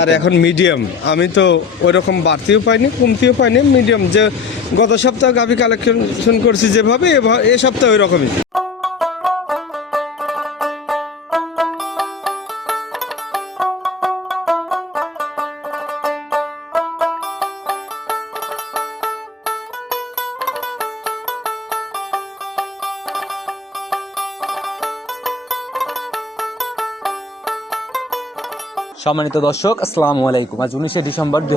আর এখন মিডিয়াম আমি তো ওই রকম বাড়তিও পাইনি কমতিও পাইনি মিডিয়াম যে গত সপ্তাহ গাভি কালেকশন করছি যেভাবে এ সপ্তাহে ওই রকমই সম্মানিত দর্শক আসসালামু আলাইকুম। আজ উনিশে ডিসেম্বর দুই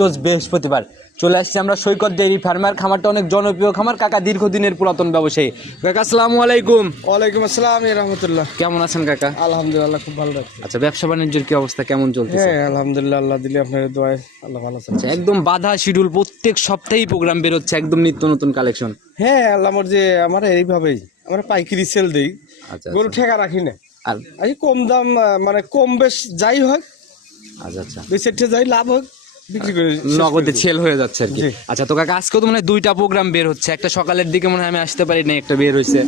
রোজ বৃহস্পতিবার। চলে আসছি আমরা সৈকত ডেইরি ফার্মার। খামারটা অনেক জনপ্রিয় খামার কাকা দীর্ঘদিনের পুরাতন ব্যবসায়ী। কাকা আসসালামু আলাইকুম। ওয়ালাইকুম আসসালাম রহমতুল্লাহ। কেমন আছেন কাকা? আলহামদুলিল্লাহ খুব ভালো লাগছে আচ্ছা ব্যবসা বাণিজ্যের কি অবস্থা? কেমন চলতেছে? হ্যাঁ আলহামদুলিল্লাহ আল্লাহ দিলে আপনার দোয়ায় আল্লাহ ভালো আছে। আচ্ছা, একদম বাধা শিডিউল প্রত্যেক সপ্তাহেই প্রোগ্রাম বেরোচ্ছে একদম নিত্য নতুন কালেকশন হ্যাঁ আল্লাহ আমার যে আমার এইভাবেই আমরা পাইকারি সেল দিই। আচ্ছা গরু ঠেকা রাখি না। আর এই কম দাম মানে কম বেশ যাই হোক আচ্ছা আচ্ছা। যাই লাভ হোক বিক্রি করে নগদে হয়ে যাচ্ছে আর কি। আচ্ছা তো কাকা আজকেও তো মনে হয় দুইটা প্রোগ্রাম বের হচ্ছে। একটা সকালের দিকে মনে হয় আমি আসতে পারি না একটা বের হয়েছে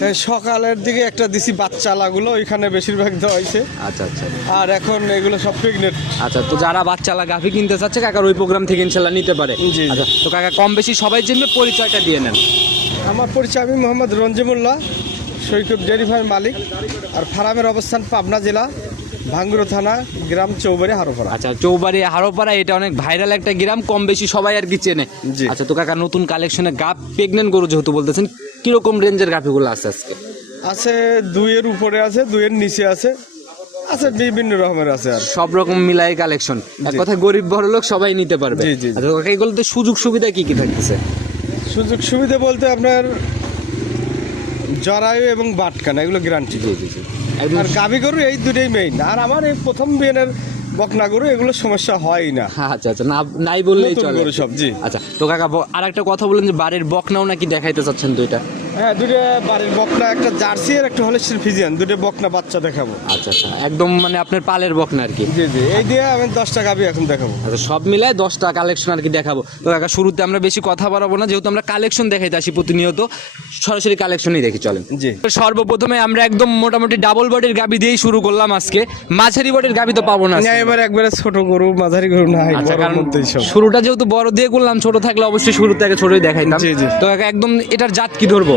হ্যাঁ, সকালের দিকে একটা দিছি বাচ্চালাগুলো ওইখানে বেশিরভাগ দেওয়া হয়েছে আচ্ছা আচ্ছা। আর এখন এগুলো সব প্রেগনেন্ট আচ্ছা তো যারা বাচ্চালা গাভি কিনতে চাচ্ছে কাকার ওই প্রোগ্রাম থেকে ইনশাল্লাহ নিতে পারে। আচ্ছা তো কাকা কম বেশি সবাই চিনবে পরিচয়টা দিয়ে নেন। আমার পরিচয় আমি মোহাম্মদ রঞ্জিমুল্লাহ। সৈকত ডেয়ারি ফার্ম মালিক আর ফার্মের অবস্থান পাবনা জেলা ভাঙ্গুরো থানা গ্রাম চৌবাড়ি হারোপাড়া। আচ্ছা চৌবাড়ি হারোপাড়া এটা অনেক ভাইরাল একটা গ্রাম কম বেশি সবাই আর কি চেনে। আচ্ছা তো কাকা নতুন কালেকশনে গাপ প্রেগনেন্ট গরু যেহেতু বলতেছেন কীরকম রেঞ্জের গাভিগুলো আছে আজকে? আছে দুইয়ের উপরে আছে দুইয়ের নিচে আছে আছে বিভিন্ন রকমের আছে আর। সব রকম মিলাই কালেকশন এক কথা গরিব বড় লোক সবাই নিতে পারবে। জি, জি। আচ্ছা কাকা এগুলোতে সুযোগ সুবিধা কি কি থাকতেছে? সুযোগ সুবিধা বলতে আপনার জরায়ু এবং বাটকানা এগুলো গ্যারান্টি দিয়ে দিয়েছে। আর গাভি গরু এই দুটোই মেইন আর আমার এই প্রথম বিয়ের বকনা গরু এগুলো সমস্যা হয় না। আচ্ছা আচ্ছা না নাই বললেই চলে। গরু সব, জি। আচ্ছা তো কাকা আর একটা কথা বলেন যে বাড়ির বকনাও নাকি দেখাইতে চাচ্ছেন দুইটা? হ্যাঁ দুটো বাড়ির বকনা একটা জার্সি আর একটা হলেস্টির ফিজিয়ান। দুটো বকনা বাচ্চা দেখাবো। আচ্ছা আচ্ছা। একদম মানে আপনার পালের বকনা আর কি। জি জি। এই দিয়ে আমি দশটা গাভি এখন দেখাবো। আচ্ছা সব মিলায় দশটা কালেকশন আর কি দেখাবো। তো কাকা শুরুতে আমরা বেশি কথা বাড়াবো না যেহেতু আমরা কালেকশন দেখাইতে আসি প্রতিনিয়ত সরাসরি কালেকশনই দেখি চলেন। জি। সর্বপ্রথমে আমরা একদম মোটামুটি ডাবল বডির গাবি দিয়েই শুরু করলাম আজকে। মাঝারি বডির গাবি তো পাবো না না এবার একবারে ছোট গরু মাঝারি গরু নাই আচ্ছা কারণ শুরুটা যেহেতু বড় দিয়ে করলাম ছোট থাকলে অবশ্যই শুরু থেকে ছোটই দেখাইতাম। জি, জি। তো একদম এটার জাত কি ধরবো?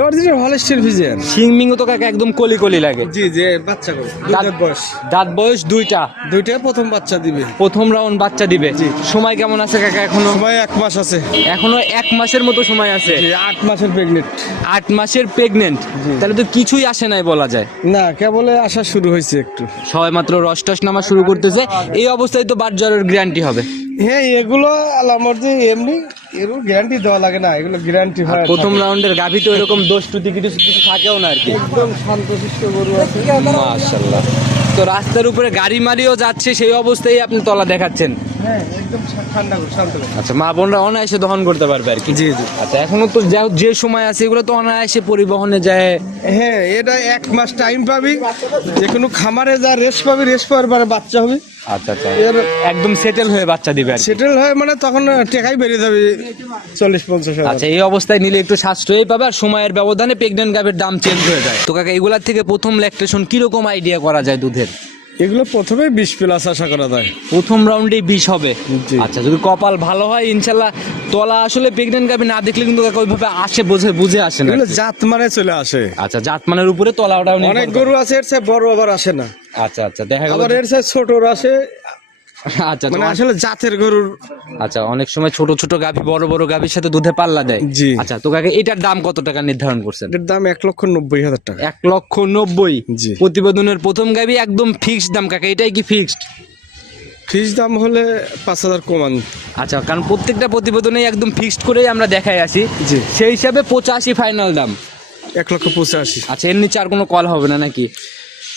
Original হলেস্টির Friesian. সিংমিং তো কাকা একদম কলি কলি লাগে। জি জি বাচ্চা গরু দুই দাঁত- বয়স। দাঁত বয়স দুইটা। দুইটা প্রথম বাচ্চা দিবে। প্রথম রাউন্ড বাচ্চা দিবে। সময় কেমন আছে কাকা এখনও? সময় এক মাস আছে। এখনও এক মাসের মতো সময় আছে। আট মাসের প্রেগনেন্ট আট মাসের প্রেগনেন্ট তাহলে তো কিছুই আসে নাই বলা যায়। না কেবল আসা শুরু হয়েছে একটু। সবাই মাত্র রস টস নামা শুরু করতেছে। এই অবস্থায় তো বাট জ্বরের গ্যারান্টি হবে। হ্যাঁ এগুলো আলামর যে এমনি এগুলো গ্যারান্টি দেওয়া লাগে না এগুলো গ্যারান্টি হয় প্রথম রাউন্ডের গাভি তো এরকম দোষ টুতি কিছু কিছু থাকেও না আর কি। একদম শান্তশিষ্ট গরু আছে। মাশাআল্লাহ। তো রাস্তার উপরে গাড়ি মারিও যাচ্ছে সেই অবস্থায় আপনি তলা দেখাচ্ছেন। হ্যাঁ। আচ্ছা মা বোনরা অনায়াসে দহন করতে পারবে আর কি। জি জি। আচ্ছা এখনও তো যা- যে সময় আছে এগুলো তো অনায়াসে পরিবহনে যায়। হ্যাঁ এটা এক মাস টাইম পাবি। যে কোনো খামারে যা রেস্ট পাবি রেস্ট পাওয়ার পরে বাচ্চা হবে। আচ্ছা আচ্ছা। এর একদম সেটেল হয়ে বাচ্চা দিবে সেটেল হয় মানে তখন টেকাই বেরিয়ে যাবে চল্লিশ পঞ্চাশ আচ্ছা এই অবস্থায় নিলে একটু সাশ্রয়ই পাবে আর সময়ের ব্যবধানে প্রেগনেন্ট গাভীর দাম চেঞ্জ হয়ে যায়। তো কাকা এগুলার থেকে প্রথম ল্যাকটেশন কীরকম আইডিয়া করা যায় দুধের? এগুলো প্রথমে বিশ প্লাস আশা করা যায়। প্রথম রাউন্ডে বিশ হবে? আচ্ছা যদি কপাল ভালো হয় ইনশাল্লাহ তলা আসলে প্রেগনেন্ট গাবি না দেখলে কিন্তু ওইভাবে আসে বুঝে বুঝে আসে না জাত মানে চলে আসে। আচ্ছা জাত মানের উপরে তলা ওটা অনেক গরু আছে এর চেয়ে বড় আবার আসে না। আচ্ছা আচ্ছা দেখা গেল আবার এর চেয়ে ছোট আসে আচ্ছা মানে আসলে জাতের গরুর আচ্ছা অনেক সময় ছোট ছোট গাভী বড় বড় গাভীর সাথে দুধে পাল্লা দেয়। জি। আচ্ছা তো কাকে এটার দাম কত টাকা নির্ধারণ করছেন? এটার দাম এক লক্ষ নব্বই হাজার টাকা। এক লক্ষ নব্বই? জি। প্রতিবেদনের প্রথম গাভী একদম ফিক্সড দাম কাকা এটাই কি ফিক্সড ফিস দাম হলে পাঁচ হাজার কমান। আচ্ছা কারণ প্রত্যেকটা প্রতিবেদনে একদম ফিক্সড করেই আমরা দেখাই আসি। জি। সেই হিসাবে পঁচাশি ফাইনাল দাম। এক লক্ষ পঁচাশি। আচ্ছা এর নিচে আর কোনো কল হবে না নাকি?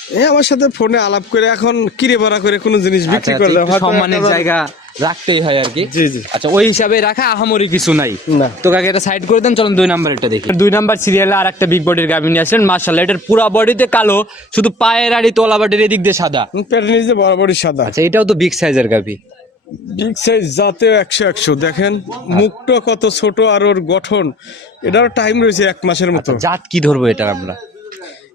এ আমার সাথে ফোনে আলাপ করে এখন কিরে ভাড়া করে কোনো জিনিস আচ্ছা, বিক্রি আচ্ছা, করলে? সম্মানের জায়গা রাখতেই হয় আর কি। জি জি। আচ্ছা ওই হিসাবে রাখা আহামরি কিছু নাই। না। তো কাকে এটা সাইড করে দেন চলুন দুই নাম্বার এটা দেখি। দুই নাম্বার সিরিয়ালে আর একটা বিগ বডির গাভী নিয়ে আসলেন মার্শাল্লাহ এটার পুরা বডিতে কালো শুধু পায়ের আড়ি তোলা বাটির এদিক দিয়ে সাদা। পেটের নিচে বরাবরই সাদা। আচ্ছা এটাও তো বিগ সাইজের গাভী। বিগ সাইজ যাতে একশো একশো দেখেন মুখটা কত ছোট আর ওর গঠন এটারও টাইম রয়েছে এক মাসের মতো। জাত কি ধরবো এটা আমরা?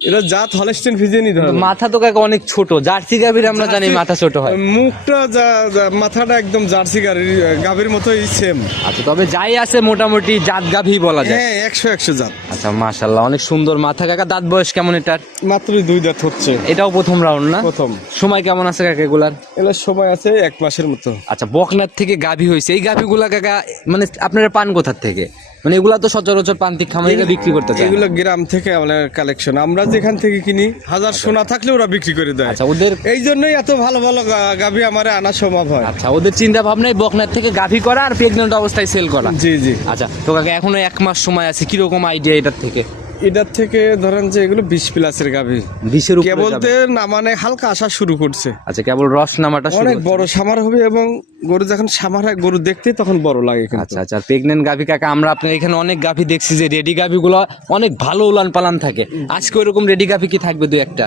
এটা জাত হলেস্টিন ফিজিয়ানই ধরে মাথা তো কাকা অনেক ছোট জার্সি গাভীর আমরা জানি মাথা ছোট হয়। মুখটা যা- মাথাটা একদম জার্সি গাড়ির গাভীর মতোই সেম আচ্ছা তবে যাই আছে মোটামুটি জাত গাভী বলা যায়। হ্যাঁ একশো একশো জাত। আচ্ছা মাশাল্লাহ অনেক সুন্দর মাথা কাকা। দাঁত বয়স কেমন এটার? মাত্রই দুই দাঁত হচ্ছে। এটাও প্রথম রাউন্ড না? প্রথম। সময় কেমন আছে কাকা এগুলার? এগুলো সময় আছে এক মাসের মতো। আচ্ছা বকনার থেকে গাভী হয়েছে। এই গাভীগুলা কাকা মানে আপনারা পান কোথার থেকে? মানে এগুলা তো সচরাচর প্রান্তিক খামারিরা বিক্রি করতে চায় এগুলো গ্রাম থেকে আমাদের কালেকশন আমরা যেখান থেকে কিনি হাজার সোনা থাকলে ওরা বিক্রি করে দেয়। আচ্ছা ওদের এই জন্যই এত ভালো ভালো গাভী আমার আনা সম্ভব হয়। আচ্ছা ওদের চিন্তা ভাবনাই বকনার থেকে গাভী করা আর প্রেগনেন্ট অবস্থায় সেল করা। জি জি। আচ্ছা তো কাকা এখনও এক মাস সময় আছে কীরকম আইডিয়া এটার থেকে? এটার থেকে ধরেন যে এগুলো বিশ প্লাসের গাভী। বিশের উপরে কেবলতে না মানে হালকা আসা শুরু করছে। আচ্ছা কেবল রস নামাটা অনেক বড় সামার হবে এবং গরু যখন সামার হয় গরু দেখতে তখন বড় লাগে কিন্তু। আচ্ছা আচ্ছা প্রেগনেন্ট গাভী কাকা আমরা আপনার এখানে অনেক গাভী দেখছি যে রেডি গাভীগুলো অনেক ভালো উলান পালান থাকে। আজকে ওরকম রেডি গাভী কি থাকবে দু একটা?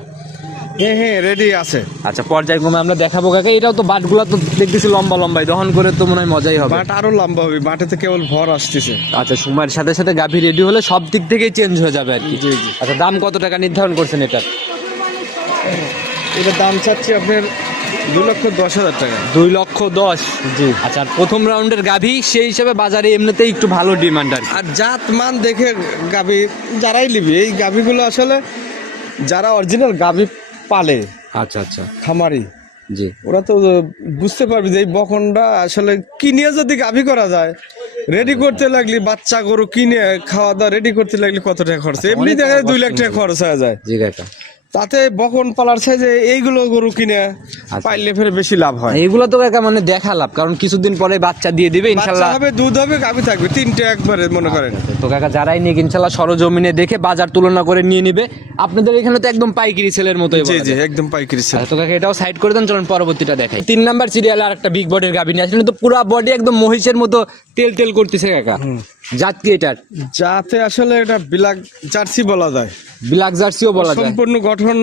হ্যাঁ হ্যাঁ রেডি আছে। আচ্ছা পর্যায়ক্রমে আমরা দেখাবো কাকা। এটাও তো বাটগুলো তো দেখতেছি লম্বা লম্বাই দহন করে তো মনে হয় মজাই হবে। বাট আরও লম্বা হবে বাটেতে কেবল ভর আসতেছে। আচ্ছা সময়ের সাথে সাথে গাভী রেডি হলে সব দিক থেকেই চেঞ্জ হয়ে যাবে আর কি। জি, জি। আচ্ছা দাম কত টাকা নির্ধারণ করছেন এটা? এটার দাম চাচ্ছি আপনার দু লক্ষ দশ হাজার টাকা। দুই লক্ষ দশ জি। আচ্ছা আর প্রথম রাউন্ডের গাভী সেই হিসাবে বাজারে এমনিতেই একটু ভালো ডিমান্ড আর আর জাত মান দেখে গাভী যারাই নিবি এই গাভীগুলো আসলে যারা অরিজিনাল গাভী পালে। আচ্ছা আচ্ছা। খামারি। জি। ওরা তো বুঝতে পারবে যে এই বকনটা আসলে কিনে যদি গাভি করা যায় রেডি করতে লাগলি বাচ্চা গরু কিনে খাওয়া দাওয়া রেডি করতে লাগলি কত টাকা খরচ? এমনি দেখা যায় দুই লাখ টাকা খরচ হয়ে যায়। জি কাকা তাতে বকন পালার সাইজে এইগুলো গরু কিনে পাইলে ফেরে বেশি লাভ হয়। এইগুলো তো কাকা মানে দেখা লাভ কারণ কিছুদিন পরে বাচ্চা দিয়ে দিবে ইনশাল্লাহ। হবে দুধ হবে গাভী থাকবে তিনটে একবারে মনে করেন। তো কাকা যারাই নিয়ে ইনশাল্লাহ সরজমিনে দেখে বাজার তুলনা করে নিয়ে নিবে। আপনাদের এখানে তো একদম পাইকারি সেলের মতোই জি জি একদম পাইকারি সেল। আচ্ছা, তো কাকা এটাও সাইড করে দেন চলুন পরবর্তীটা দেখাই। তিন নাম্বার সিরিয়ালে আর একটা বিগ বডির গাভী নিয়ে আসলেন তো পুরো বডি একদম মহিষের মতো তেল তেল করতেছে কাকা। জাত কি এটার? যাতে আসলে এটা বিলাক জার্সি বলা যায়। ব্ল্যাক জার্সিও বলা যায়। সম্পূর্ণ গঠন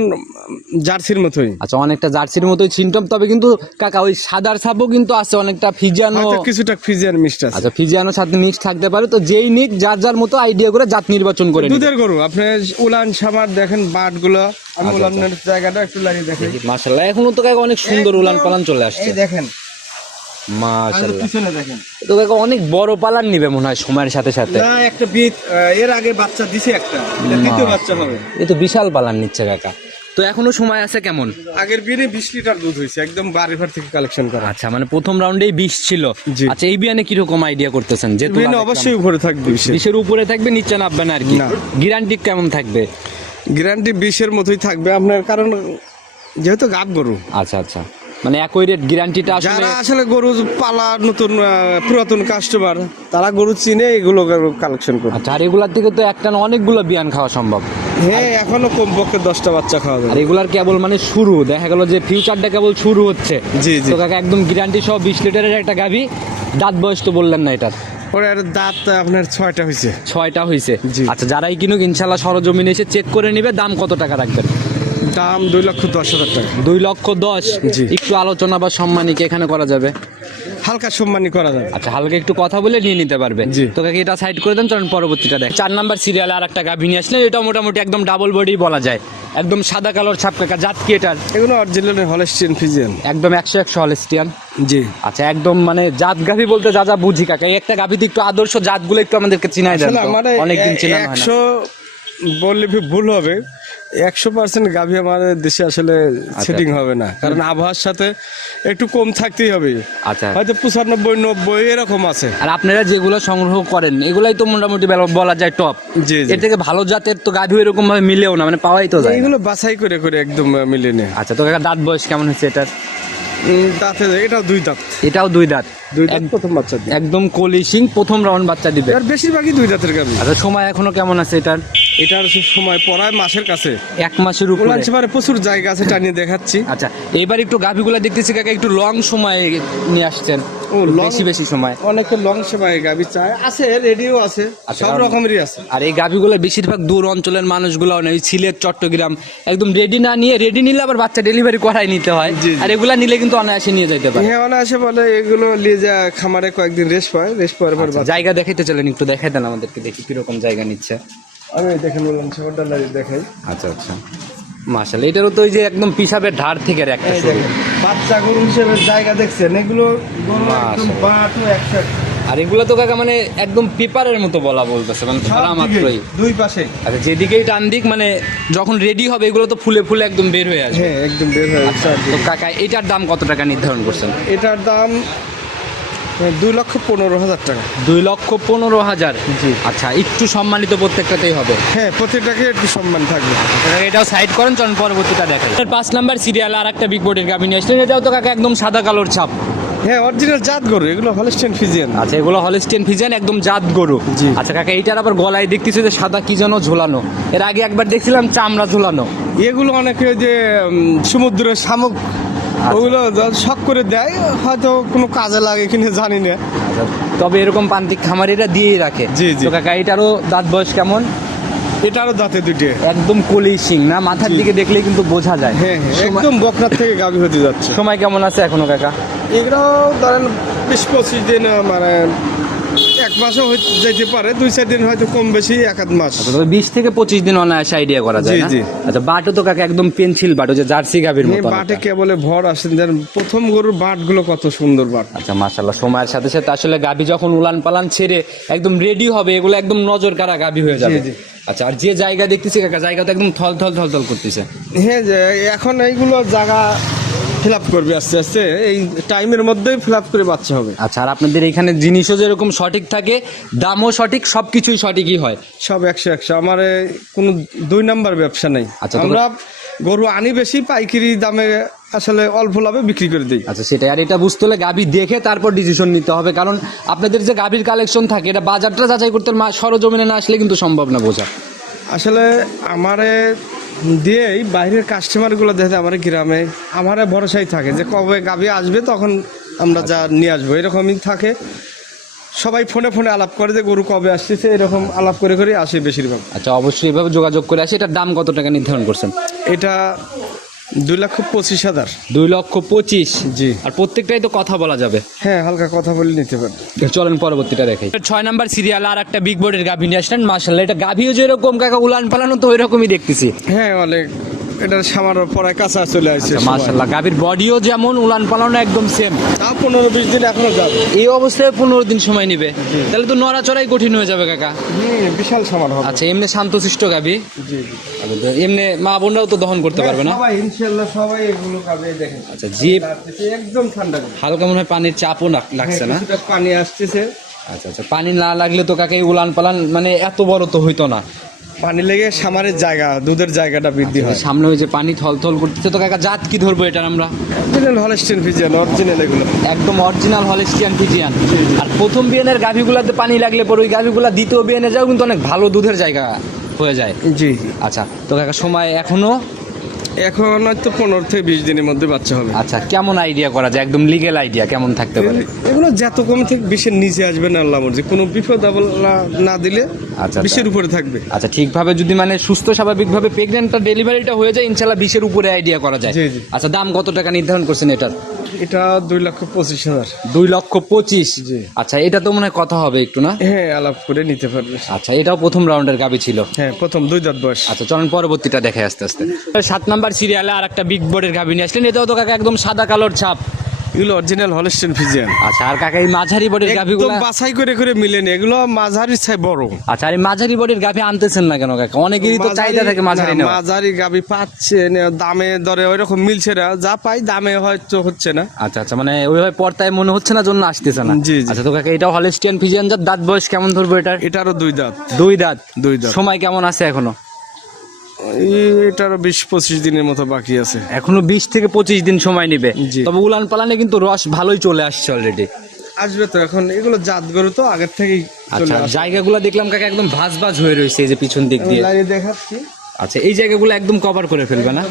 জার্সির মতোই। আচ্ছা অনেকটা জার্সির মতোই সিমটম তবে কিন্তু কাকা ওই সাদার কিন্তু আছে অনেকটা ফিজিয়ানো কিছুটা ফিজিয়ান মিষ্ট আছে। আচ্ছা ফিজিয়ানোর সাথে মিক্স থাকতে পারে তো যেই নিক যার যার মতো আইডিয়া করে জাত নির্বাচন করে। দুধের গরু আপনি উলান সামার দেখেন বাটগুলো আমি আচ্ছা, উলানের জায়গাটা একটু লাগিয়ে দেখেন মাশাল্লাহ এখনও তো কাকা অনেক সুন্দর উলান পালান চলে আসছে। এই দেখেন আর মাশাল্লাহ পিছনে দেখেন তো কাকা অনেক বড় পালান নিবে মনে হয় সময়ের সাথে সাথে। না একটা এর আগে বাচ্চা দিছে একটা। দ্বিতীয় বাচ্চা হবে। এই তো বিশাল পালান নিচ্ছে কাকা। তো এখনও সময় আছে কেমন? আগের বিনে বিশ লিটার দুধ হয়েছে একদম বাড়ি ঘর থেকে কালেকশন করা। আচ্ছা মানে প্রথম রাউন্ডেই বিশ ছিল। আচ্ছা এই বিয়ানে কীরকম আইডিয়া করতেছেন? যে বিনে অবশ্যই উপরে থাকবে বিশের। উপরে থাকবে নিচে নামবে না আর কি। গ্যারান্টি কেমন থাকবে? গ্যারান্টি বিশের মতোই থাকবে। আপনার কারণ যেহেতু গাব গরু। আচ্ছা আচ্ছা। মানে একই রেট গ্যারান্টিটা আসলে যারা আসলে গরু পালা নতুন পুরাতন কাস্টমার তারা গরু চিনে এগুলো কালেকশন করে আচ্ছা আর এগুলার থেকে তো একটা না অনেকগুলো বিয়ান খাওয়া সম্ভব। হ্যাঁ এখনও কমপক্ষে দশটা বাচ্চা খাওয়া আর যাবে এগুলার কেবল মানে শুরু দেখা গেল যে ফিউচারটা কেবল শুরু হচ্ছে। জি জি। তো কাকা একদম গ্যারান্টি সহ বিশ লিটারের একটা গাভি দাঁত বয়স তো বললেন না এটার। ওর আর দাঁত আপনার ছয়টা হয়েছে। ছয়টা হয়েছে। আচ্ছা যারাই কিনুক ইনশাল্লাহ সরজমিনে এসে চেক করে নিবে দাম কত টাকা রাখবেন? দাম দুই লক্ষ দশ হাজার টাকা। দুই লক্ষ দশ? জি। একটু আলোচনা বা সম্মানিক এখানে করা যাবে? হালকা সম্মানী করা যাবে। আচ্ছা হালকা একটু কথা বলে নিয়ে নিতে পারবে। জি। তো কাকে এটা সাইড করে দেন? চলুন পরবর্তীটা দেখ। চার নাম্বার সিরিয়ালে আর একটা গাভী নিয়ে আসলেন এটা মোটামুটি একদম ডাবল বডি বলা যায়। একদম সাদা কালোর ছাপ কাকা জাত কি এটার। এগুলো অরিজিনাল হলেস্টিয়ান ফিজিয়ান একদম একশো একশো হলেস্টিয়ান জি। আচ্ছা একদম মানে জাত গাভী বলতে যা যা বুঝি কাকা একটা গাভীতে একটু আদর্শ জাতগুলো একটু আমাদেরকে চিনাই দেন অনেকদিন চিনা একশো বললে ভুল হবে। একশো পার্সেন্ট গাভী আমাদের দেশে আসলে আচ্ছা। সেটিং হবে না। কারণ আবহাওয়ার সাথে একটু কম থাকতেই হবে। আচ্ছা। হয়তো পঁচানব্বই নব্বই এরকম আছে। আর আপনারা যেগুলো সংগ্রহ করেন এগুলাই তো মোটামুটি বলা যায় টপ জি এর থেকে ভালো জাতের তো গাভী এরকম ভাবে মিলেও না মানে পাওয়াই তো যায় এগুলো বাছাই করে করে একদম মিলে নেয়। আচ্ছা তো দাঁত বয়স কেমন হচ্ছে এটার? দাঁতে এটা দুই দাঁত। এটাও দুই দাঁত। দুই দাঁত প্রথম বাচ্চা একদম কলি সিং প্রথম রাউন্ড বাচ্চা দিবে। আর বেশিরভাগই দুই দাঁতের গাভী। আচ্ছা সময় এখনও কেমন আছে এটার? এটার সময় পড়ায় মাসের কাছে। এক মাসের উপরে। উলানসেবারে প্রচুর জায়গা আছে টানিয়ে দেখাচ্ছি। আচ্ছা এবার একটু গাভিগুলো দেখতেছি কাকা একটু লং সময় নিয়ে আসছেন। ও, বেশি বেশি সময়। অনেকে লং সময় গাভী চায়। আছে রেডিও আছে আচ্ছা, সব রকমেরই আছে। আর এই গাভিগুলো বেশিরভাগ দূর অঞ্চলের মানুষগুলো নেই সিলেট চট্টগ্রাম একদম রেডি না নিয়ে রেডি নিলে আবার বাচ্চা ডেলিভারি করাই নিতে হয়। আর এগুলা নিলে কিন্তু অনায়াসে নিয়ে যাইতে পারে। হ্যাঁ অনেক আসে বলে এগুলো নিয়ে যা খামারে কয়েকদিন রেস্ট পায় রেস্ট পাওয়ার পর জায়গা দেখাইতে চলেন একটু দেখাই দেন আমাদেরকে দেখি কীরকম জায়গা নিচ্ছে। আমি দেখেন বললাম ছোটটা দেখাই। আচ্ছা আচ্ছা। মাশাল্লাহ এটারও তো ওই যে একদম পিসাবের ধার থেকে একটা বাচ্চা গরু হিসেবে জায়গা দেখছেন এগুলো গরু একদম বাটু একশো আর এগুলো তো কাকা মানে একদম পেপারের মতো বলা বলতেছে মানে ধরা মাত্রই। দুই পাশে আচ্ছা যেদিকেই টান দিক মানে যখন রেডি হবে এগুলো তো ফুলে ফুলে একদম বের হয়ে আসবে। হ্যাঁ একদম বের হয়ে আচ্ছা যাচ্ছে তো কাকা এটার দাম কত টাকা নির্ধারণ করছেন? এটার দাম দুই লক্ষ পনেরো হাজার টাকা। দুই লক্ষ পনেরো হাজার? জি। আচ্ছা একটু সম্মানিত প্রত্যেকটাতেই হবে। হ্যাঁ প্রত্যেকটাকে একটু সম্মান থাকবে। এটাও সাইড করেন চলুন পরবর্তীটা দেখাই পাঁচ নাম্বার সিরিয়াল আর একটা বিগ বোর্ডের গাভি নিয়ে আসলেন। এটাও তো কাকা একদম সাদা কালোর ছাপ। হ্যাঁ অরিজিনাল জাত গরু এগুলো হলস্টেন ফিজিয়ান আচ্ছা এগুলো হলিস্টিয়ান ফিজিয়ান একদম জাত গরু। জি। আচ্ছা কাকা এইটার আবার গলায় দেখতেছি যে সাদা কি যেন ঝোলানো। এর আগে একবার দেখছিলাম চামড়া ঝোলানো। এগুলো অনেকে যে সমুদ্রের শামুক। ওগুলো শখ করে দেয় হয়তো কোনো কাজে লাগে কিনা জানি না। আচ্ছা, তবে এরকম প্রান্তিক খামারিরা দিয়েই রাখে। জি, জি। কাকা এটারও দাঁত বয়স কেমন? এটারও দাঁতে দুটে। একদম কলি সিং না? মাথার। দিকে দেখলেই কিন্তু বোঝা যায়। হ্যাঁ হ্যাঁ একদম বকনার থেকে গাভী হতে যাচ্ছে। সময় কেমন আছে এখনও কাকা? এগুলো ধরেন বিশ পঁচিশ দিন মানে এক মাসও যেতে পারে দুই চার দিন হয়তো কম বেশি এক আধ মাস। বিশ থেকে পঁচিশ দিন অনায়াসে আইডিয়া করা যায় জি, আচ্ছা বাটো তো কাকা একদম পেন্সিল বাটো যে জার্সি গাভির মতো বাটে। কেবলে ভর আসেন যেন প্রথম গরুর বাটগুলো কত সুন্দর বাট। আচ্ছা মাশাল্লাহ সময়ের সাথে সাথে আসলে গাভী যখন উলান পালান ছেড়ে একদম রেডি হবে এগুলো একদম নজর কারা গাভী হয়ে যাবে। আচ্ছা আর যে জায়গা দেখতেছি কাকা জায়গা তো একদম থল থল থল থল করতেছে। হ্যাঁ যে এখন এইগুলো জায়গা ফিল আপ করবে আস্তে আস্তে। এই টাইমের মধ্যেই ফিল আপ করে বাচ্চা হবে। আচ্ছা আর আপনাদের এখানে জিনিসও যেরকম সঠিক থাকে দামও সঠিক সবকিছুই সঠিকই হয়। সব একশো একশো। আমার কোনো দুই নাম্বার ব্যবসা নেই। আচ্ছা, আমরা গরু আনি বেশি পাইকারি দামে আসলে অল্প লাভে বিক্রি করে দিই। আচ্ছা সেটাই। আর এটা বুঝতে হলে গাভি দেখে তারপর ডিসিশন নিতে হবে। কারণ আপনাদের যে গাভীর কালেকশন থাকে এটা বাজারটা যাচাই করতে সরজমিনে না আসলে কিন্তু সম্ভব না বোঝা। আসলে আমারে দিয়েই বাইরের কাস্টমারগুলো দেখে আমার গ্রামে আমার ভরসাই থাকে যে কবে গাভি আসবে তখন আমরা যা নিয়ে আসব এরকমই থাকে। সবাই ফোনে ফোনে আলাপ করে যে গরু কবে আসতেছে এরকম আলাপ করে করে আসে বেশিরভাগ। আচ্ছা অবশ্যই এভাবে যোগাযোগ করে আসে এটার দাম কত টাকা নির্ধারণ করছেন? এটা দুই লক্ষ পঁচিশ হাজার। দুই লক্ষ পঁচিশ? জি। আর প্রত্যেকটাই তো কথা বলা যাবে। হ্যাঁ হালকা কথা বলে নিতে পারবে চলেন পরবর্তীটা দেখাই। ছয় নাম্বার সিরিয়াল আর একটা বিগ বোর্ডের গাভী নিয়ে আসলেন মার্শাল্লাহ এটা গাভীও যেরকম কাকা উলান পালানো তো ওইরকমই দেখতেছি। হ্যাঁ অনেক এটার সামার পরে কাঁচা চলে আসছে সময়। গাভীর বডিও যেমন উলান পালানো একদম সেম তাও পনেরো বিশ দিন এখনও যাবে। এই অবস্থায় পনেরো দিন সময় নেবে। তাহলে তো নড়াচড়াই কঠিন হয়ে যাবে কাকা। বিশাল সামার হবে। আচ্ছা এমনি শান্তশিষ্ট গাভী। জি জি। এমনি মা বোনরাও তো দহন করতে পারবে না? সবাই ইনশাল্লাহ সবাই এগুলো খাবে দেখেন। আচ্ছা জিপ একদম ঠান্ডা হালকা মনে হয় পানির চাপও লাগ- লাগছে না? পানি আসতেছে। আচ্ছা আচ্ছা পানি না লাগলে তো কাকে উলান পালান মানে এত বড় তো হইতো না। পানি লেগে সামারের জায়গা দুধের জায়গাটা বৃদ্ধি হয়। সামনে ওই যে পানি থল থল করতেছে তো কাকা জাত কি ধরবো এটা আমরা? অরিজিনাল হলেস্টিয়ান ফিজিয়ান অরিজিনাল এগুলো। একদম অরিজিনাল হলেস্টিয়ান ফিজিয়ান আর প্রথম বিয়ানের গাভিগুলাতে পানি লাগলে পরে ওই গাভিগুলা দ্বিতীয় বিয়ানে যাও কিন্তু অনেক ভালো দুধের জায়গা হয়ে যায়। জি। আচ্ছা তো কাকা সময় এখনও? এখন হয়তো পনেরো থেকে বিশ দিনের মধ্যে বাচ্চা হবে। আচ্ছা কেমন আইডিয়া করা যায়? একদম লিগেল আইডিয়া কেমন থাকতে পারে? এগুলো যত কম থেকে বিশের নিচে আসবে না আল্লাহ মর্জি। কোনো বিপদ আপদ না- দিলে আচ্ছা, বিশের উপরে থাকবে। আচ্ছা ঠিকভাবে যদি মানে সুস্থ স্বাভাবিকভাবে প্রেগনেন্টটা ডেলিভারিটা হয়ে যায় ইনশাল্লাহ বিশের উপরে আইডিয়া করা যায়। আচ্ছা দাম কত টাকা নির্ধারণ করছেন এটার? এটা দুই লক্ষ পঁচিশ হাজার। দুই লক্ষ পঁচিশ? জি। আচ্ছা এটা তো মনে হয় কথা হবে একটু না? হ্যাঁ আলাপ করে নিতে পারবে। আচ্ছা এটাও প্রথম রাউন্ডের গাবি ছিল? হ্যাঁ প্রথম দুই দাঁত বয়স। আচ্ছা চলেন পরবর্তীটা দেখে আস্তে আস্তে। সাত নাম্বার সিরিয়ালে আর একটা বিগ বোর্ডের গাবি নিয়ে আসলেন। এটাও তো কাকা একদম সাদা কালোর ছাপ। এগুলো অরিজিনাল হলস্টেন ফিজিয়ান আচ্ছা আর কাকা এই মাঝারি একদম গাভিগুলো বাছাই করে করে মিলেনি এগুলো মাঝারি চাই বড়। আচ্ছা আর এই মাঝারি বোর্ডের গাভি আনতেছেন না কেন কাকা? অনেকেরই তো চাহিদা থাকে মাঝারি না, মাঝারি গাবি পাচ্ছে দামে দরে ওইরকম মিলছে না যা পাই দামে হয়তো হচ্ছে না। আচ্ছা আচ্ছা মানে ওইভাবে পর্তায় মনে হচ্ছে না জন্য আসতেছে না। জি। আচ্ছা তো কাকা এটাও হলিস্টিয়ান ফিজিয়ান যার দাঁত বয়স কেমন ধরবো এটার? এটারও দুই দাঁত। দুই দাঁত? দুই দাঁত। সময় কেমন আছে এখনও? এটারও বিশ পঁচিশ দিনের মতো বাকি আছে। এখনও বিশ থেকে পঁচিশ দিন সময় নেবে। তবে উলান পালানে কিন্তু রস ভালোই চলে আসছে অলরেডি আসবে তো এখন এগুলো জাত গরু তো আগের থেকেই আচ্ছা জায়গাগুলো দেখলাম কাকা একদম ভাজ ভাজ হয়ে রয়েছে এই যে পিছন দিক দিয়ে। দেখাচ্ছি। আচ্ছা এই জায়গাগুলো একদম কভার করে ফেলবে না?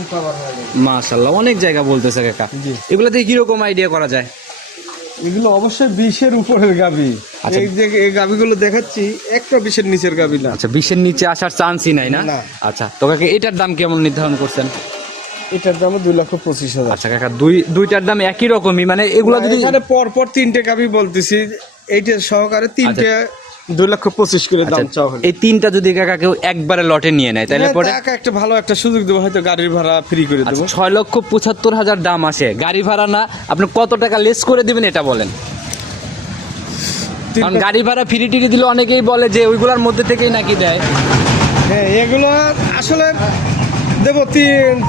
মাশাল্লাহ অনেক জায়গা বলতেছে কাকা। এগুলোতে কীরকম আইডিয়া করা যায়? এগুলো অবশ্যই বিশের উপরের গাবি। আচ্ছা। এই যে এই গাবিগুলো দেখাচ্ছি একটা বিশের নিচের গাবি না। আচ্ছা বিশের নিচে আসার চান্সই নাই না। আচ্ছা তো কাকা এটার দাম কেমন নির্ধারণ করছেন? এটার দাম দুই লক্ষ পঁচিশ হাজার। আচ্ছা কাকা দুই দুইটার দাম একই রকমই মানে এগুলো যদি এখানে পর পর তিনটে গাবি বলতেছি এইটা সহকারে তিনটে দুই লক্ষ পঁচিশ করে দাম আচ্ছা, চাওয়া হলো। এই তিনটা যদি কাকা কেউ একবারে লটে নিয়ে নেয় তাহলে পরে? একটা ভালো একটা সুযোগ দেবো হয়তো গাড়ির ভাড়া ফ্রি করে আচ্ছা দেবো। ছয় লক্ষ পঁচাত্তর হাজার দাম আসে। গাড়ি ভাড়া না আপনি কত টাকা লেস করে দিবেন এটা বলেন। কারণ গাড়ি ভাড়া ফ্রি টিরি দিলে অনেকেই বলে যে ওইগুলোর মধ্যে থেকেই নাকি দেয়। হ্যাঁ এগুলো আসলে দেবো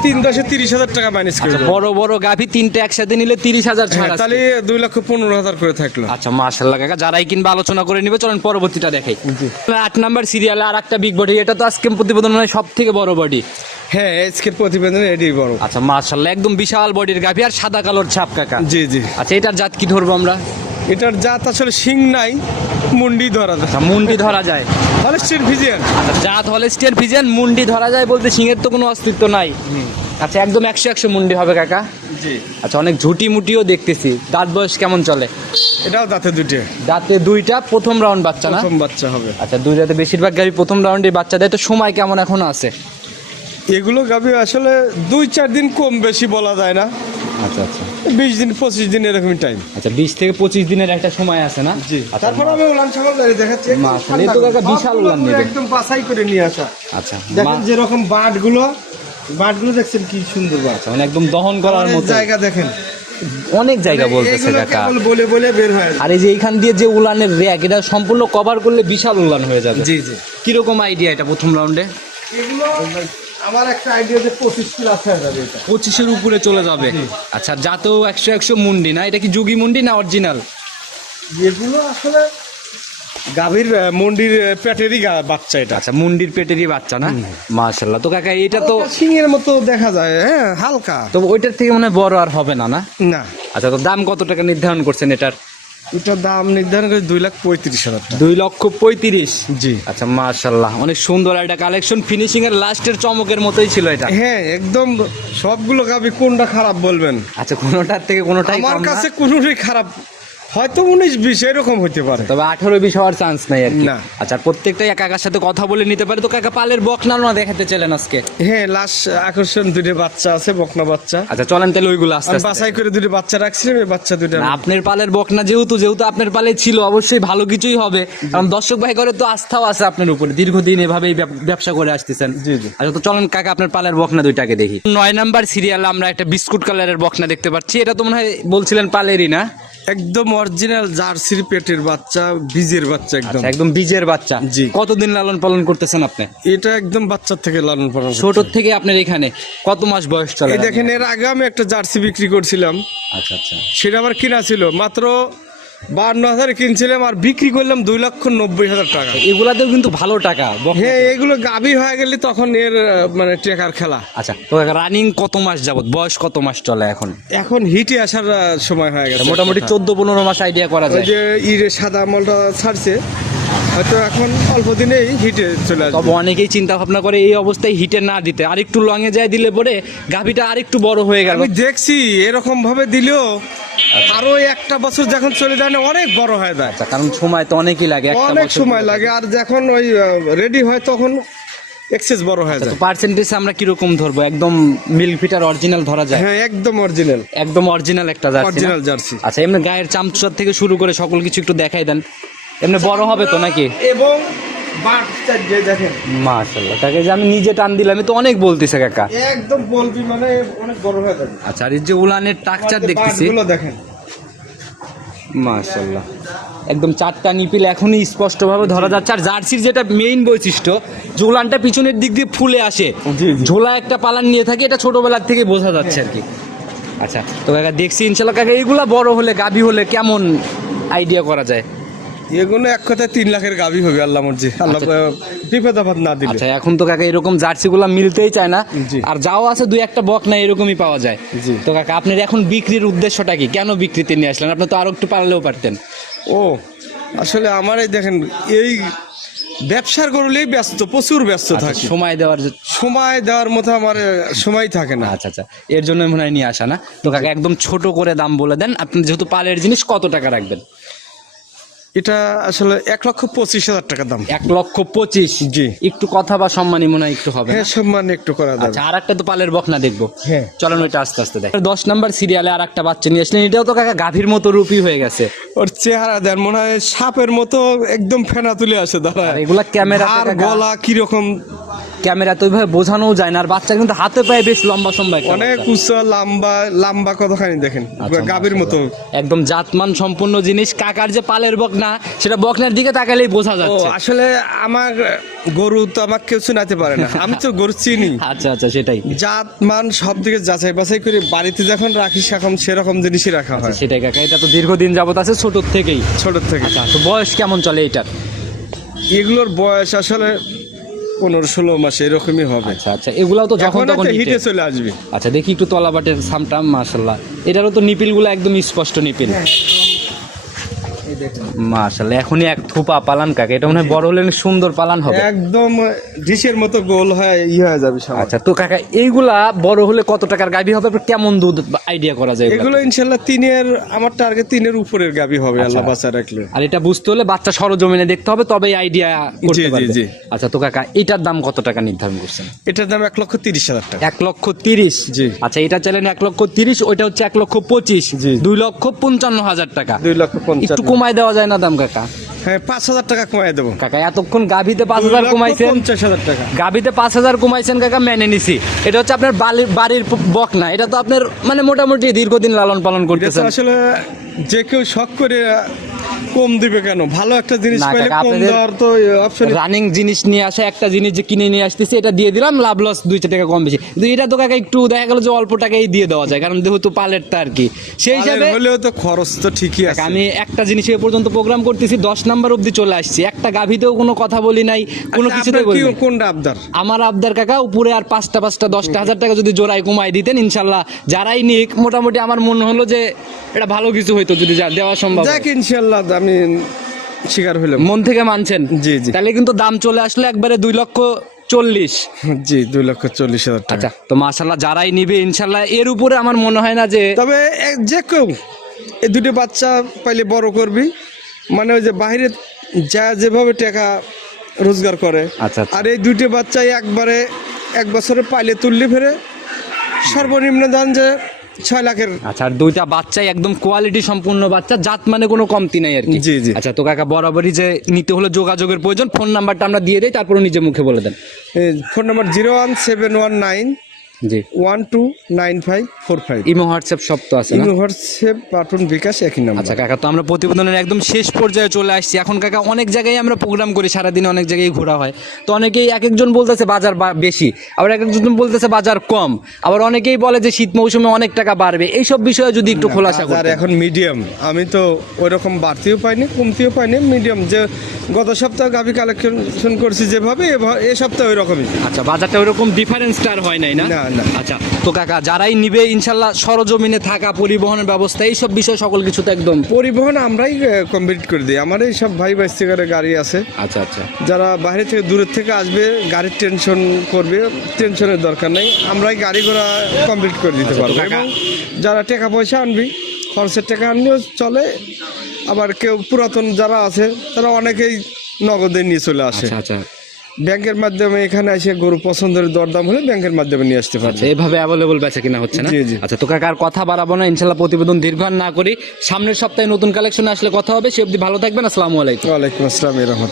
তিন দশে তিরিশ হাজার টাকা মাইনাস করে বড় বড় গাভি তিনটে একসাথে নিলে তিরিশ হাজার হ্যাঁ, ছাড় তাহলে তাহলে দুই লক্ষ পনেরো হাজার করে থাকল। আচ্ছা মার্শাল্লাহ কাকা যারাই কিনবে আলোচনা করে নিবে চলেন পরবর্তীটা দেখাই। আট নাম্বার সিরিয়ালে আর একটা বিগ বডি এটা তো আজকে প্রতিবেদন মানে সব থেকে বড় বডি হ্যাঁ আজকের প্রতিবেদনে এটাই বড়। আচ্ছা মার্শাল্লাহ একদম বিশাল বডির গাভী আর সাদা কালোর ছাপ কাকা। জি জি। আচ্ছা এটার জাত কি ধরবো আমরা? এটার জাত আসলে শিং নাই মুন্ডি ধরা যায়। আচ্ছা মুন্ডি ধরা যায়। Holstein Friesian. আচ্ছা জাত হলেস্টিয়ান ফিজিয়ান মুন্ডি ধরা যায় বলতে সিংহের তো কোনো অস্তিত্ব নাই। আচ্ছা একদম একশো একশো মুন্ডি হবে কাকা। জি। আচ্ছা অনেক ঝুটি মুটিও দেখতেছি। দাঁত বয়স কেমন চলে? এটাও দাঁতে দুটে দাঁতে দুইটা প্রথম রাউন্ড বাচ্চা না? প্রথম বাচ্চা হবে। আচ্ছা দুই দাঁতে বেশিরভাগ গাড়ি প্রথম রাউন্ডে বাচ্চা দেয় তো সময় কেমন এখনও আছে? এগুলো গাবি আসলে দুই চার দিন কম বেশি বলা যায় না। আচ্ছা আচ্ছা। বিশ দিন পঁচিশ দিন এরকমই টাইম আচ্ছা বিশ থেকে পঁচিশ দিনের একটা সময় আছে না? জি। আচ্ছা তারপর আমি উলান ছাগল দেখাচ্ছি তো কাকা বিশাল উলান নেবে। একদম বাছাই করে নিয়ে আসা। আচ্ছা দেখেন যেরকম বাটগুলো বাটগুলো দেখছেন কি সুন্দর বাট আচ্ছা, মানে একদম দহন করার মতো। জায়গা দেখেন। অনেক জায়গা বলতেছে কাকা। বলে বলে বের হয়ে। আর এই যে এইখান দিয়ে যে উলানের র্যাক এটা সম্পূর্ণ কভার করলে বিশাল উলান হয়ে যাবে। জি জি। কীরকম আইডিয়া এটা প্রথম রাউন্ডে এগুলো আমার একটা আইডিয়া যে পঁচিশ প্লাস হয়ে যাবে এটা। পঁচিশের উপরে চলে যাবে। আচ্ছা যাতেও একশো একশো মুন্ডি না? এটা কি যুগি মুন্ডি না অরিজিনাল এগুলো আসলে গাভীর মন্ডির পেটেরই গা- বাচ্চা এটা। আচ্ছা মুন্ডির পেটেরই বাচ্চা না? মাশাল্লাহ তো কাকা এটা তো সিংহের মতো দেখা যায় হ্যাঁ হালকা। তো ওইটার থেকে মনে হয় বড় আর হবে না না? না। আচ্ছা তো দাম কত টাকা নির্ধারণ করছেন এটার? এটার দাম নির্ধারণ করে দুই লাখ পঁয়ত্রিশ হাজার দুই লক্ষ পঁয়ত্রিশ? জি। আচ্ছা মার্শাল্লাহ অনেক সুন্দর একটা কালেকশন ফিনিশিং এর লাস্টের চমকের মতোই ছিল এটা। হ্যাঁ একদম সবগুলো গাভি কোনটা খারাপ বলবেন? আচ্ছা কোনোটার থেকে কোনোটাই আমার কাছে কোনোটাই খারাপ হয়তো উনিশ বিশ এরকম হতে পারে। তবে আঠারো বিশ হওয়ার চান্স নাই আর কি। না। আচ্ছা প্রত্যেকটাই কাকার সাথে কথা বলে নিতে পারে। তো কাকা পালের বকনা না দেখাতে চলেন আজকে? হ্যাঁ লাস্ট আকর্ষণ দুটো বাচ্চা আছে বকনা বাচ্চা। আচ্ছা চলেন তাহলে ওইগুলো আস্তে বাছাই করে দুটো বাচ্চা রাখছিলাম এই বাচ্চা দুটো আপনার পালের বকনা যেহেতু যেহেতু আপনার পালে ছিল অবশ্যই ভালো কিছুই হবে। কারণ দর্শক ভাই করে তো আস্থাও আছে আপনার উপরে। দীর্ঘদিন এভাবেই ব্যবসা করে আসতেছেন। জি, জি। আচ্ছা তো চলেন কাকা আপনার পালের বকনা দুইটাকে দেখি। নয় নাম্বার সিরিয়াল আমরা একটা বিস্কুট কালারের বকনা দেখতে পাচ্ছি। এটা তো মনে হয় বলছিলেন পালেরই না? একদম অরিজিনাল জার্সির পেটের বাচ্চা বীজের বাচ্চা একদম। আচ্ছা, একদম বীজের বাচ্চা। জি। কতদিন লালন পালন করতেছেন আপনি? এটা একদম বাচ্চার থেকে লালন পালন ছোট থেকে আপনার এখানে কত মাস বয়স চলে এই দেখেন এর আগে আমি একটা জার্সি বিক্রি করছিলাম। আচ্ছা আচ্ছা। সেটা আবার কিনা ছিল। মাত্র বান্ন হাজারে কিনছিলাম আর বিক্রি করলাম দুই লক্ষ নব্বই হাজার টাকা। এগুলাতেও কিন্তু ভালো টাকা। হ্যাঁ এগুলো গাভী হয়ে গেলে তখন এর মানে টেকার খেলা। আচ্ছা তো রানিং কত মাস যাবত? বয়স কত মাস চলে এখন? এখন হিটে আসার সময় হয়ে গেছে। মোটামুটি চোদ্দ পনেরো মাস আইডিয়া করা যায়। যে ইরে সাদা আমলটা ছাড়ছে হয়তো এখন অল্প দিনেই হিটে চলে আসবে। তবে অনেকেই চিন্তা ভাবনা করে এই অবস্থায় হিটে না দিতে। আরেকটু লঙে যায় দিলে পরে গাভিটা আরেকটু বড় হয়ে গেল। আমি দেখছি এরকম ভাবে দিলেও আরও একটা বছর যখন চলে যায় না অনেক বড় হয়ে যায়। আচ্ছা কারণ সময় তো অনেকই লাগে অনেক সময় লাগে আর যখন ওই রেডি হয় তখন এক্সেস বড় হয়ে তো যায়। পার্সেন্টেজ আমরা কীরকম ধরবো? একদম মিল্ক ফিটার অরিজিনাল ধরা যায়? হ্যাঁ একদম অরিজিনাল একদম অরিজিনাল একটা জার্সি অরিজিনাল জার্সি। আচ্ছা এমনি গায়ের চামচুর থেকে শুরু করে সকল কিছু একটু দেখাই দেন। এমনি বড় হবে তো নাকি? এবং মাশাল্লাহ যে আমি নিজে টান দিলাম আমি তো অনেক বলতেছে কাকা। একদম বলবি মানে অনেক বড় হয়ে যাবে। আচ্ছা আর এই যে উলানের টাকচার দেখতেছি। দেখেন। মাশাল্লাহ একদম চারটা নিপিল এখনই স্পষ্টভাবে ধরা যাচ্ছে। আর জার্সির যেটা মেইন বৈশিষ্ট্য যে উলানটা পিছনের দিক দিয়ে ফুলে আসে। ঝোলা একটা পালান নিয়ে থাকে এটা ছোটবেলার থেকে বোঝা যাচ্ছে আর কি। আচ্ছা তো কাকা দেখছি ইনশাল্লাহ কাকা এইগুলা বড় হলে গাভী হলে কেমন আইডিয়া করা যায়? এগুলো এক কথায় তিন লাখের গাভি হবে আল্লাহ মর্জি। আল্লাহ বিপদ আপদ না দিলে। আচ্ছা এখন তো কাকা এরকম জার্সিগুলো মিলতেই চায় না। আর যাও আছে দুই একটা বক না এরকমই পাওয়া যায়। তো কাকা আপনার এখন বিক্রির উদ্দেশ্যটা কি? কেন বিক্রিতে নিয়ে আসলেন? আপনি তো আরও একটু পারলেও পারতেন। ও আসলে আমার এই দেখেন এই ব্যবসার করলেই ব্যস্ত প্রচুর ব্যস্ত থাকে। সময় দেওয়ার সময় দেওয়ার মতো আমার সময় থাকে না। আচ্ছা আচ্ছা এর জন্য মনে হয় নিয়ে আসা না। তো কাকা একদম ছোট করে দাম বলে দেন। আপনি যেহেতু পালের জিনিস কত টাকা রাখবেন? এটা আসলে এক লক্ষ পঁচিশ হাজার টাকা দাম। এক লক্ষ পঁচিশ? জি। একটু কথা বা সম্মানী মনে হয় একটু হবে হ্যাঁ সম্মান একটু করা যাবে। আচ্ছা আর একটা তো পালের বকনা দেখব। হ্যাঁ। চলেন ওইটা আস্তে আস্তে দেখ। দশ নাম্বার সিরিয়ালে আর একটা বাচ্চা নিয়ে আসলেন। এটাও তো কাকা গাভীর মতো রূপী হয়ে গেছে। ওর চেহারা দেন মনে হয় সাপের মতো একদম ফেনা তুলে আসে আর এগুলা ক্যামেরাতে আর গলা কীরকম ক্যামেরা তো ওইভাবে বোঝানো যায় না। আর বাচ্চা কিন্তু হাতে পায়ে বেশ লম্বা সম্ভব অনেক। উচ্চ লম্বা লম্বা কতখানি দেখেন? আচ্ছা, গাভীর মতো। একদম জাতমান সম্পূর্ণ জিনিস। কাকার যে পালের বকনা সেটা বকনার দিকে তাকালেই বোঝা যাচ্ছে। আসলে আমার গরু তো আমাকে কেউ শোনাতে পারে না। আমি তো গরু চিনি। আচ্ছা আচ্ছা সেটাই। জাত মান সব দিকে যাচাই বাছাই করে বাড়িতে যখন রাখি সেরকম সেরকম জিনিসই রাখা হয়। সেটাই কাকা এটা তো দীর্ঘদিন যাবত আছে ছোট থেকেই। ছোট থেকে আচ্ছা তো বয়স কেমন চলে এটার? এগুলোর বয়স আসলে পনেরো ষোলো মাস এরকমই হবে। আচ্ছা আচ্ছা এগুলাও তো যখন তখন হিটে। চলে আসবে। আচ্ছা দেখি একটু তলাবাটের সামটাম মাশাল্লাহ এটারও তো নিপিলগুলো একদম স্পষ্ট নিপিল। মাশাল্লাহ এখনই এক থুপা পালান কাকে? এটা মনে হয় বড় হলে সুন্দর পালান হবে। একদম ডিশের মতো গোল হয় ই হয়ে যাবে আচ্ছা তো কাকা এইগুলা বড় হলে কত টাকার হবে? কেমন দুধ আইডিয়া করা যায় এগুলো ইনশাল্লাহ তিনের আমার টার্গেট তিনের উপরের গাবি হবে আচ্ছা। আল্লাহ বাঁচা রাখলে আর এটা বুঝতে হলে বাচ্চা সরজমিনে দেখতে হবে তবেই আইডিয়া করতে পারবে। আচ্ছা তো কাকা এটার দাম কত টাকা নির্ধারণ করছেন? এটার দাম এক লক্ষ তিরিশ হাজার টাকা। এক লক্ষ তিরিশ? জি। আচ্ছা এটা চাইলেন এক লক্ষ তিরিশ ওইটা হচ্ছে এক লক্ষ পঁচিশ। দুই লক্ষ পঞ্চান্ন হাজার টাকা। দুই লক্ষ একটু কমায় দেওয়া যায় না দাম কাকা? হ্যাঁ পাঁচ হাজার টাকা কমাই দেবো। কাকা এতক্ষণ গাভীতে পাঁচ হাজার কমাইছেন। পঞ্চাশ হাজার টাকা। গাভীতে পাঁচ হাজার কমাইছেন কাকা মেনে নিছি। এটা হচ্ছে আপনার বাড়ির বাড়ির বক না এটা তো আপনার মানে মোটামুটি দীর্ঘদিন লালন পালন করতেছেন। আসলে যে কেউ শখ করে কম দিবে কেন? ভালো একটা জিনিস পাইলে কম দেওয়ার তো অপশন রানিং জিনিস নিয়ে আসা একটা জিনিস যে কিনে নিয়ে আসতেছি এটা দিয়ে দিলাম লাভ লস দুই চার টাকা কম বেশি। কিন্তু এটা তো কাকা একটু দেখা গেল যে অল্প টাকাই দিয়ে দেওয়া যায় কারণ যেহেতু পালেরটা আর কি। সেই হিসাবে হলেও তো খরচ তো ঠিকই আছে। আমি একটা জিনিস এ পর্যন্ত প্রোগ্রাম করতেছি দশ নাম্বার অবধি চলে আসছি। একটা গাভীতেও কোনো কথা বলি নাই কোনো আচ্ছা, কিছুতে বলি কোনটা আবদার? আমার আবদার কাকা উপরে আর পাঁচটা পাঁচটা দশটা হাজার টাকা যদি জোড়ায় কমাই দিতেন ইনশাল্লাহ যারাই নিক মোটামুটি আমার মনে হলো যে এটা ভালো কিছু হইতো যদি যা দেওয়া সম্ভব। যাক ইনশাল্লাহ আমি শিকার হইলাম মন থেকে মানছেন জি, জি। তাহলে কিন্তু দাম চলে আসলে একবারে দুই লক্ষ চল্লিশ জি দুই লক্ষ চল্লিশ হাজার টাকা আচ্ছা তো মাশাল্লাহ যারাই নিবে ইনশাল্লাহ এর উপরে আমার মনে হয় না যে তবে যে কেউ এই দুটো বাচ্চা পাইলে বড় করবি মানে ওই যে বাইরে যা যেভাবে টাকা রোজগার করে আচ্ছা, আচ্ছা। আর এই দুটো বাচ্চাই একবারে এক বছরে পাইলে তুললে ফেরে সর্বনিম্ন দান যে ছয় লাখের আচ্ছা আর দুইটা বাচ্চাই একদম কোয়ালিটি সম্পূর্ণ বাচ্চা জাত মানে কোনো কমতি নাই আর কি জি, জি। আচ্ছা তো কাকা বরাবরই যে নিতে হলে যোগাযোগের প্রয়োজন ফোন নাম্বারটা আমরা দিয়ে দিই তারপরে নিজে মুখে বলে দেন phone number zero one seven one nine জি। One two nine five four five imo WhatsApp সব তো আছে হোয়াটসঅ্যাপ বাটন বিকাশ একই আচ্ছা কাকা তো আমরা প্রতিবেদনের একদম শেষ পর্যায়ে চলে আসছি। এখন কাকা অনেক জায়গায় আমরা প্রোগ্রাম করি সারাদিন অনেক জায়গায় ঘোরা হয়। তো অনেকেই এক একজন বলতেছে বাজার বেশি আবার এক একজন বলতেছে বাজার কম। আবার অনেকেই বলে যে শীত মৌসুমে অনেক টাকা বাড়বে। এইসব বিষয়ে যদি একটু খোলাসা আর এখন মিডিয়াম আমি তো ওই রকম বাড়তিও পাইনি কমতিও পাইনি মিডিয়াম যে গত সপ্তাহে গাভি কালেকশন করছি যেভাবে এ সপ্তাহে ওই রকমই আচ্ছা বাজারটা ওরকম ডিফারেন্সটা আর হয় নাই না না, না। আচ্ছা। তো কাকা যারাই নিবে ইনশাল্লাহ সরজমিনে থাকা পরিবহনের ব্যবস্থা এইসব বিষয় সকল কিছু তো একদম। পরিবহন আমরাই কমপ্লিট করে দিই। আমার এই সব ভাই বাইস্তিকারের গাড়ি আছে। আচ্ছা আচ্ছা। যারা বাইরে থেকে দূরের থেকে আসবে গাড়ির টেনশন করবে টেনশনের দরকার নেই। আমরাই গাড়ি ঘোড়া কমপ্লিট করে দিতে আচ্ছা, পারব। এবং যারা টাকা পয়সা আনবি খরচের টাকা আনলেও চলে। আবার কেউ পুরাতন যারা আছে তারা অনেকেই নগদে নিয়ে চলে আসে। আচ্ছা আচ্ছা। ব্যাংকের মাধ্যমে এখানে এসে গরু পছন্দের দরদাম হলে ব্যাংকের মাধ্যমে নিয়ে আসতে পারবে। আচ্ছা এভাবে অ্যাভেলেবল বেচা কিনা হচ্ছে না। আচ্ছা তো কাকার কথা বাড়াবো না ইনশাল্লাহ প্রতিবেদন দীর্ঘ না করি। সামনের সপ্তাহে নতুন কালেকশন আসলে কথা হবে সে অবধি ভালো থাকবেন আসসালামু আলাইকুম। ওয়ালাইকুম আসসালাম রহমতুল্লাহ